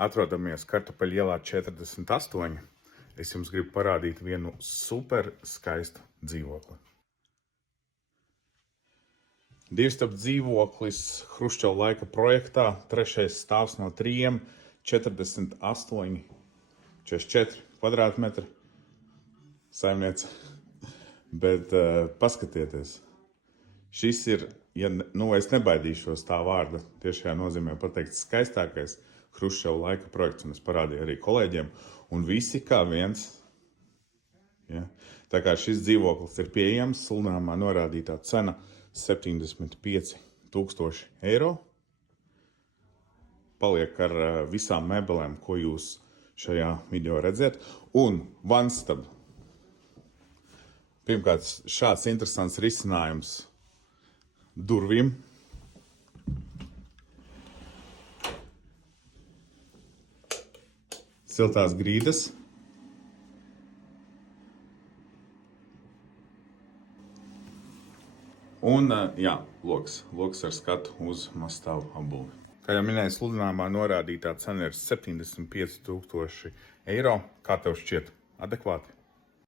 Atrodamies Kartupeļu ielā 48. Es jums gribu parādīt vienu super skaistu dzīvokli. Divstāvu dzīvoklis Hruščova laika projektā, 3. stāvs no 3, 48, 44 kvadrātmetri. Saimniece. Bet paskatieties, šis ir, es nebaidīšos tā vārda, tiešajā nozīmē pateikt, skaistākais Hruščova laika projekts, un es parādīju arī kolēģiem, un visi kā viens. Ja? Tā kā šis dzīvoklis ir pieejams, sludinājumā norādītā cena 75,000 eiro. Paliek ar visām mēbelēm, ko jūs šajā video redzēt, un vanstab. Pirmkārt, šāds interesants risinājums durvīm. Siltās grīdas. Un, loks ar skatu uz mazstāvu apbūvi. Kā jau minēju, sludinājumā norādītā cena ir 75,000 eiro. Kā tev šķiet? Adekvāti?